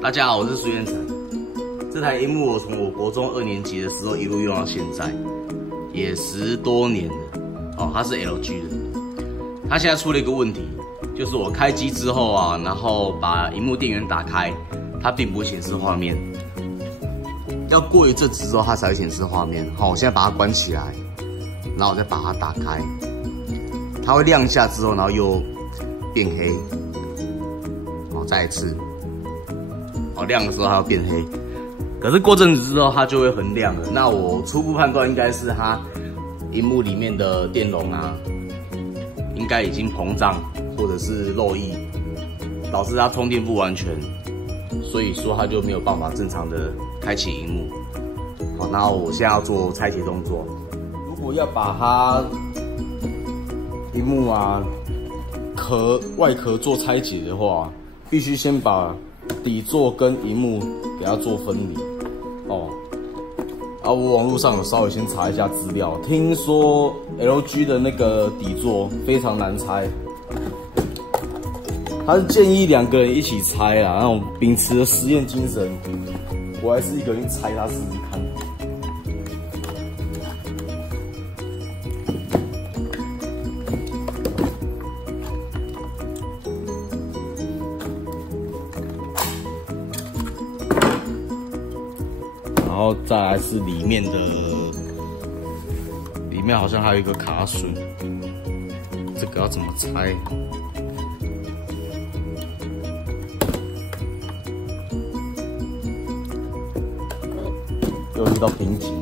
大家好，我是苏彦成。这台萤幕我从我国中2年级的时候一路用到现在，也10多年了。哦，它是 LG 的。它现在出了一个问题，就是我开机之后啊，然后把萤幕电源打开，它并不会显示画面。要过一阵子之后，它才会显示画面。好，我现在把它关起来，然后我再把它打开，它会亮一下之后，然后又变黑。好，再一次。哦，亮的时候它要变黑，可是过阵子之后它就会很亮了。那我初步判断应该是它萤幕里面的电容啊，应该已经膨胀或者是漏液，导致它充电不完全，所以说它就没有办法正常的开启萤幕。好，那我现在要做拆解动作。如果要把它萤幕啊外壳做拆解的话，必须先把底座跟萤幕给它做分离哦。我网络上有稍微先查一下资料，听说 LG 的那个底座非常难拆，他是建议2个人一起拆啦。那我秉持着实验精神，我还是一个人拆它试试看。然后再来是里面好像还有一个卡榫，这个要怎么拆？又遇到瓶颈。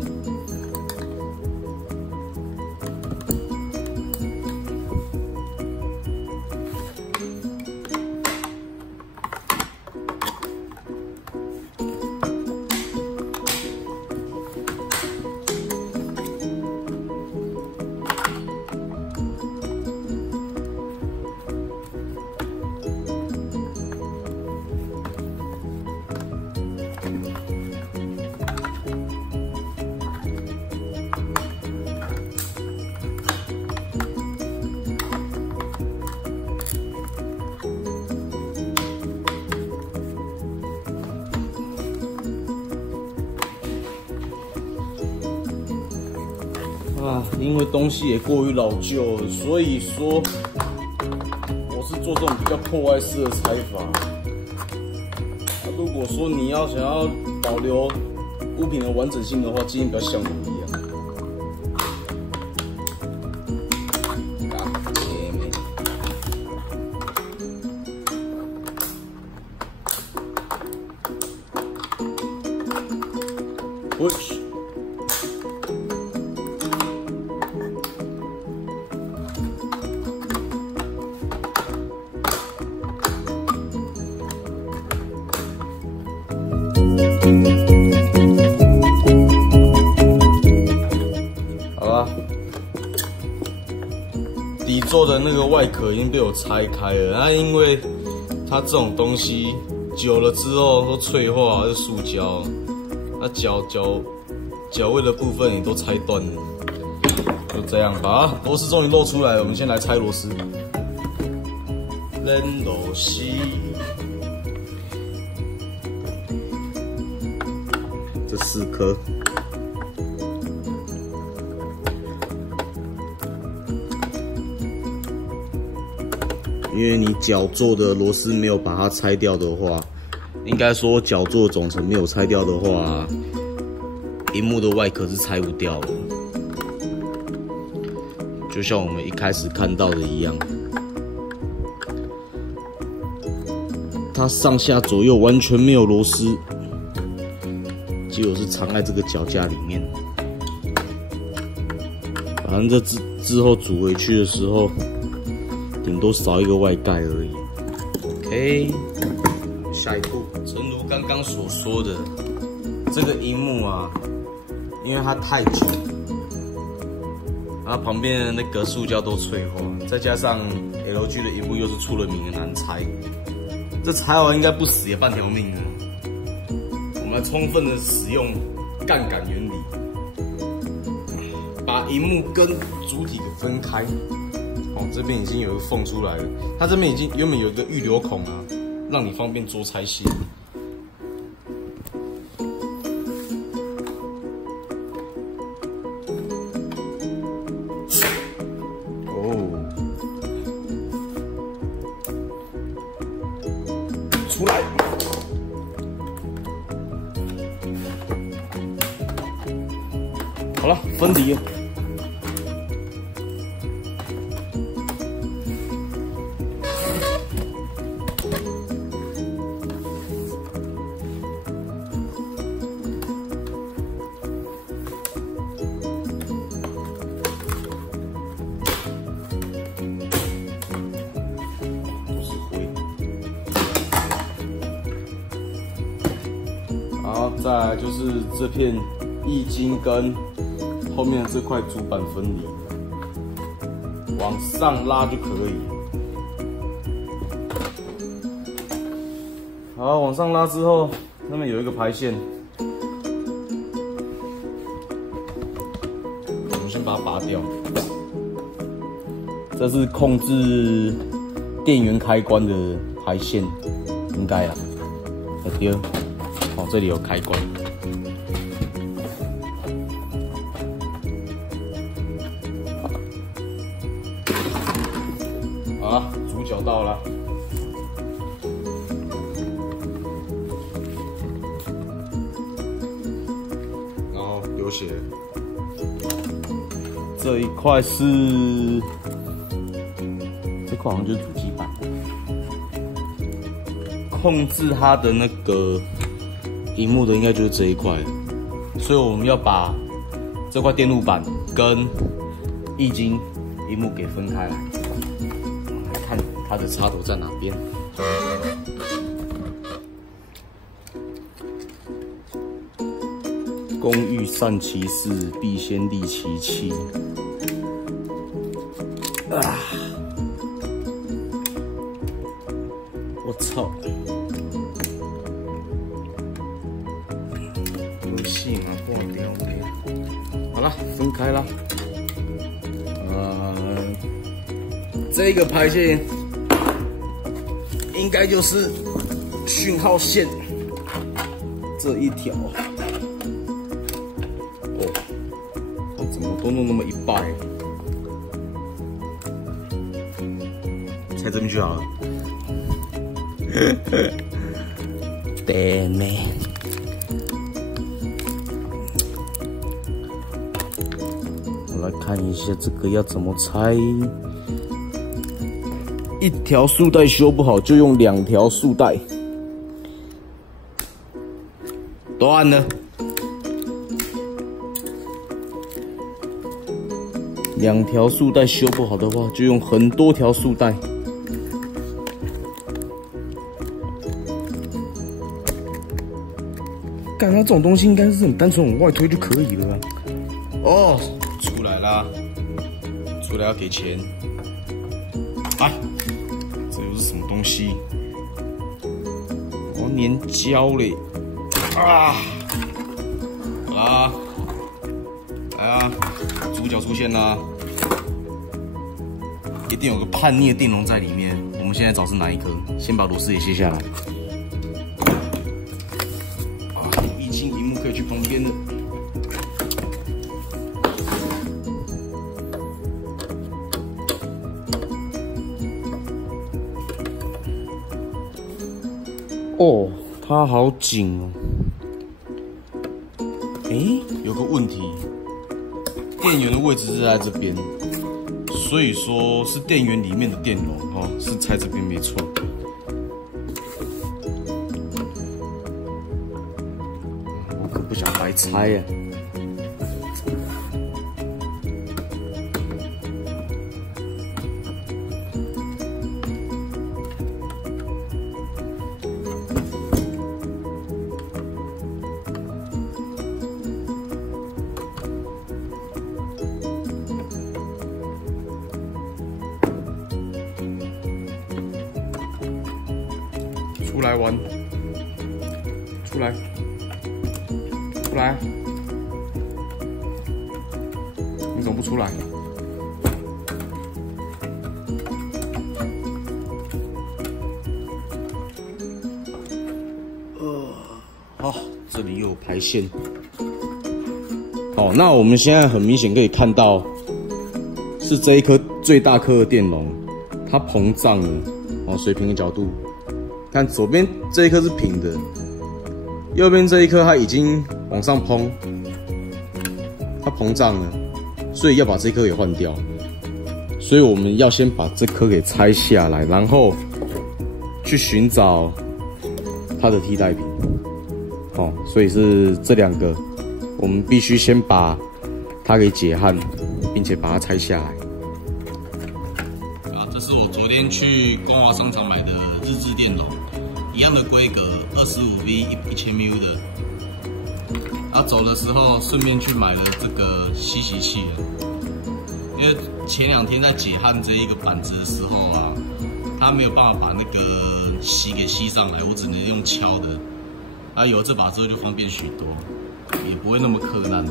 因为东西也过于老旧了，所以说我是做这种比较破坏式的拆法。如果说你想要保留物品的完整性的话，建议不要像我一样。Push。好了，底座的那个外壳已经被我拆开了。那因为它这种东西久了之后都脆化，是塑胶，那脚位的部分也都拆断了。就这样吧，螺丝终于露出来了。我们先来拆螺丝。扔螺丝。这4颗，因为你脚座的螺丝没有把它拆掉的话，应该说脚座总成没有拆掉的话，萤幕的外壳是拆不掉的，就像我们一开始看到的一样，它上下左右完全没有螺丝。结果是藏在这个脚架里面，反正这之后组回去的时候，顶多少一个外盖而已。OK， 下一步，诚如刚刚所说的，这个萤幕啊，因为它太久，然后旁边的那个塑胶都脆化，再加上 LG 的萤幕又是出了名的难拆，这拆完应该不死也半条命了。我们来充分的使用杠杆原理，把萤幕跟主体给分开。哦，这边已经有一个缝出来了，它这边已经原本有一个预留孔啊，让你方便做拆卸。出来。好了，分离了。然后再来就是这片液晶跟后面的这块主板分离，往上拉就可以。好，往上拉之后，上面有一个排线，我们先把它拔掉。这是控制电源开关的排线，应该啦。对。哦，这里有开关。好了，主角到了。然后流血。这一块是，这块好像就是主机板，控制它的那个萤幕的应该就是这一块，所以我们要把这块电路板跟液晶萤幕给分开来，来看它的插头在哪边。工欲善其事，必先利其器。啊！我操！戏嘛挂掉了，好了，分开了。这个排线应该就是讯号线这一条。哦，怎么都弄那么一半？猜这边就好了。Damn it！来看一下这个要怎么拆。一条束带修不好，就用2条束带。断了。2条束带修不好的话，就用很多条束带。干它这种东西应该是很单纯往外推就可以了啊。哦。出来啦！出来要给钱。哎，这又是什么东西？我粘胶嘞！啊！好啦，来啊！主角出现啦！一定有个叛逆的电容在里面。我们现在找是哪一颗？先把螺丝也卸下来。啊，液晶萤幕可以去旁边的。哦，它好紧哦。有个问题，电源的位置是在这边，所以说是电源里面的电容哦，是拆这边没错。我可不想白拆呀。出来玩，出来，出来！你怎么不出来？好，这里又有排线。好，那我们现在很明显可以看到，是这一颗最大颗的电容，它膨胀了，哦，水平的角度。看左边这一颗是平的，右边这一颗它已经往上膨，它膨胀了，所以要把这颗给换掉。所以我们要先把这颗给拆下来，然后去寻找它的替代品。哦，所以是这两个，我们必须先把它给解焊，并且把它拆下来。这是我昨天去光华商场买的日制电容，一样的规格，25V 1000ml 的。走的时候顺便去买了这个吸洗器了，因为前2天在解焊这一个板子的时候啊，它没有办法把那个吸给吸上来，我只能用敲的。有了这把之后就方便许多，也不会那么困难。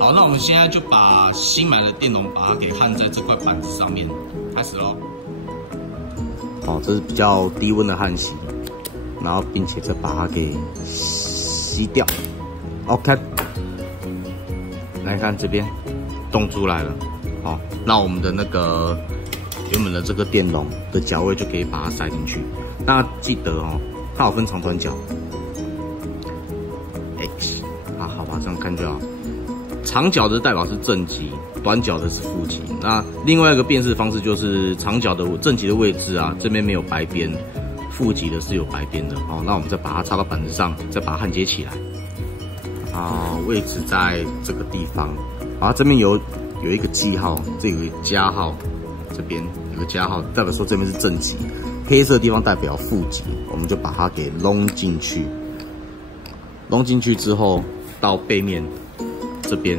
好，那我们现在就把新买的电容把它给焊在这块板子上面，开始咯。好，这是比较低温的焊锡，然后并且再把它给吸掉。OK， 来看这边洞出来了。好，那我们的那个原本的这个电容的脚位就可以把它塞进去。那记得哦，它有分长短脚。X， 好吧，这样看就好。长脚的代表是正极，短脚的是负极。那另外一个辨识方式就是长脚的正极的位置啊，这边没有白边，负极的是有白边的。哦，那我们再把它插到板子上，再把它焊接起来。位置在这个地方，这边有一个记号，这有个加号，这边有个加号，代表说这边是正极，黑色的地方代表负极，我们就把它给弄进去。弄进去之后，到背面这边，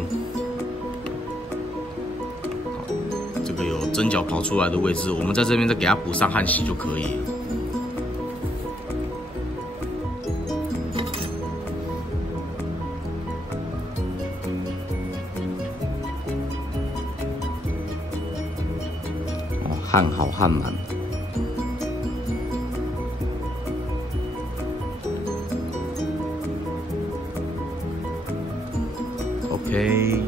这个有针脚跑出来的位置，我们在这边再给它补上焊锡就可以了。焊好焊满。OK，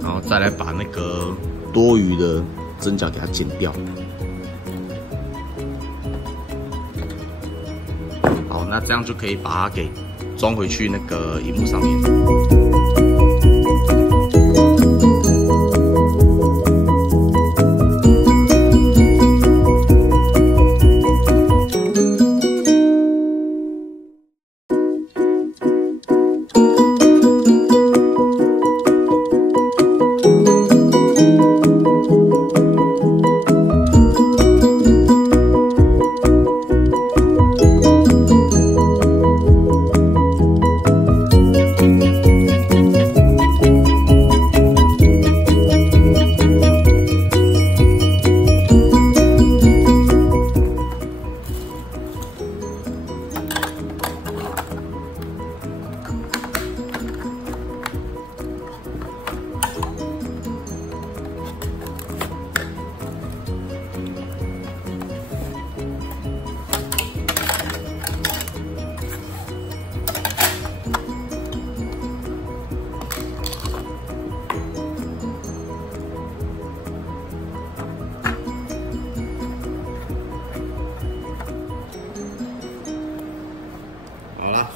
然后再来把那个多余的针脚给它剪掉。好，那这样就可以把它给装回去那个萤幕上面。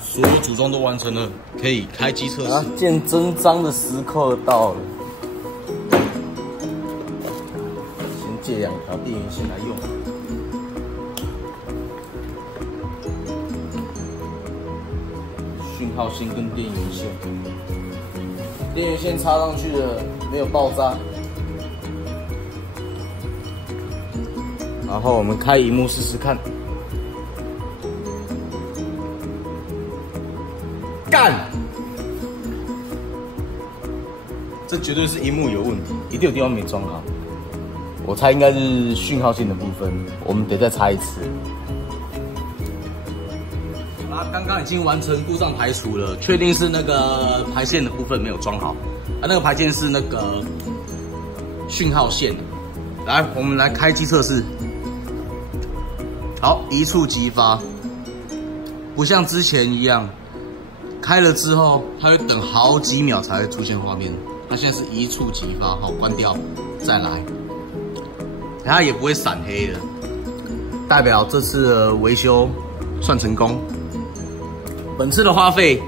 所有组装都完成了，可以开机测试。见真章的时刻到了，先借2条电源线来用。讯号线跟电源线，电源线插上去了，没有爆炸。然后我们开萤幕试试看。干！这绝对是萤幕有问题，一定有地方没装好。我猜应该是讯号线的部分，我们得再插一次。好啦，刚刚已经完成故障排除了，确定是那个排线的部分没有装好。那个排线是那个讯号线。来，我们来开机测试。好，一触即发，不像之前一样。开了之后，它会等好几秒才会出现画面。它现在是一触即发，好，关掉，再来，它也不会闪黑的。代表这次的维修算成功。本次的花费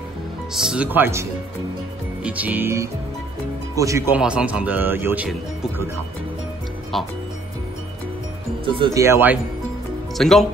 10块钱，以及过去光华商场的油钱不可考。好，这次 DIY 成功。